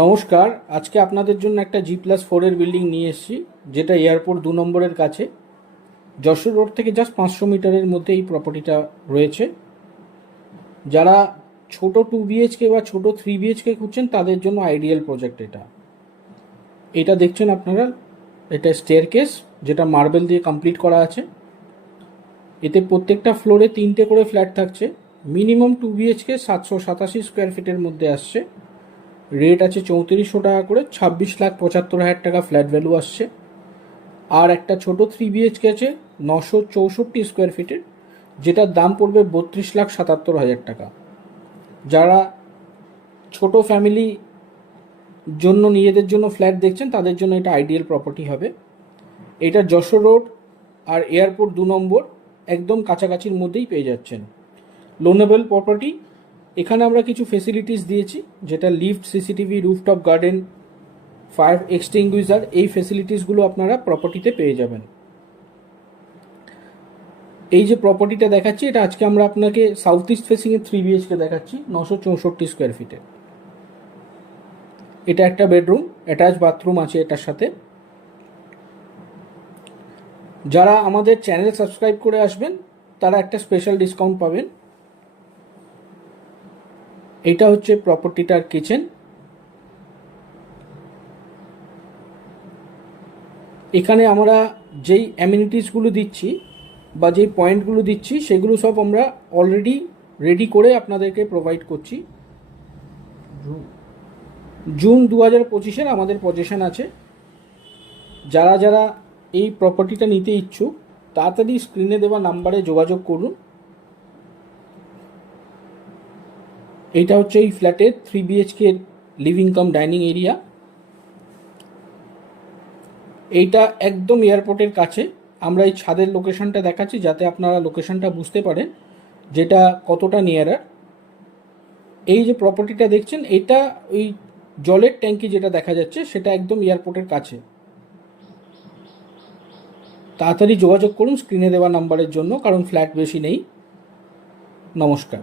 নমস্কার। আজকে আপনাদের জন্য একটা G+4 বিল্ডিং নিয়ে এসেছি, যেটা এয়ারপোর্ট 2 নম্বরের কাছে, যশোর রোড থেকে জাস্ট 500 মিটারের মধ্যে এই প্রপার্টিটা রয়েছে। যারা ছোট 2 BHK বা ছোট 3 BHK খুঁজছেন তাদের জন্য আইডিয়াল প্রজেক্ট এটা দেখছেন আপনারা। এটা স্টেয়ারকেস, যেটা মার্বেল দিয়ে কমপ্লিট করা আছে। এতে প্রত্যেকটা ফ্লোরে 3টে করে ফ্ল্যাট থাকছে। মিনিমাম 2 BHK 787 স্কোয়ার ফিটের মধ্যে আসছে। রেট আছে 3400 টাকা করে, 26,75,000 টাকা ফ্ল্যাট ভ্যালু আসছে। আর একটা ছোট 3 BHK আছে 964 স্কোয়ার ফিটের, যেটার দাম পড়বে 32,77,000 টাকা। যারা ছোট ফ্যামিলি জন্য নিজেদের জন্য ফ্ল্যাট দেখছেন তাদের জন্য এটা আইডিয়াল প্রপার্টি হবে। এটা যশোর রোড আর এয়ারপোর্ট 2 নম্বর একদম কাছাকাছির মধ্যেই পেয়ে যাচ্ছেন। Loanable property. এখানে আমরা কিছু ফেসিলিটিস দিয়েছি, যেটা lift, CCTV, rooftop garden, fire extinguisher, এই ফেসিলিটিসগুলো আপনারা প্রপার্টিতে পেয়ে যাবেন। এই যে প্রপার্টিটা দেখাচ্ছি, এটা আজকে আমরা আপনাকে সাউথ ইস্ট ফেসিংয়ে 3 BHK দেখাচ্ছি 964 স্কোয়ার ফিটে। এটা একটা বেডরুম, অ্যাটাচ বাথরুম আছে এটার সাথে। যারা আমাদের চ্যানেল সাবস্ক্রাইব করে আসবেন তারা একটা স্পেশাল ডিসকাউন্ট পাবেন। এটা হচ্ছে প্রপার্টিটার কিচেন। এখানে আমরা যেই অ্যামিনিটিসগুলো দিচ্ছি বা যেই পয়েন্টগুলো দিচ্ছি সেগুলো সব আমরা অলরেডি রেডি করে আপনাদেরকে প্রোভাইড করছি। জুন 2025 আমাদের পজিশন আছে। যারা যারা এই প্রপার্টিটা নিতে ইচ্ছুক তাড়াতাড়ি স্ক্রিনে দেওয়া নাম্বারে যোগাযোগ করুন। এইটা হচ্ছে এই ফ্ল্যাটের 3 BHK living cum dining area. এইটা একদম এয়ারপোর্টের কাছে। আমরা এই ছাদের লোকেশনটা দেখাচ্ছি যাতে আপনারা লোকেশনটা বুঝতে পারেন যেটা কতটা নিয়ারার। এই যে প্রপার্টিটা দেখছেন, এটা ওই জলের ট্যাঙ্কি যেটা দেখা যাচ্ছে সেটা একদম এয়ারপোর্টের কাছে। তাড়াতাড়ি যোগাযোগ করুন স্ক্রিনে দেওয়া নাম্বারের জন্য, কারণ ফ্ল্যাট বেশি নেই। নমস্কার।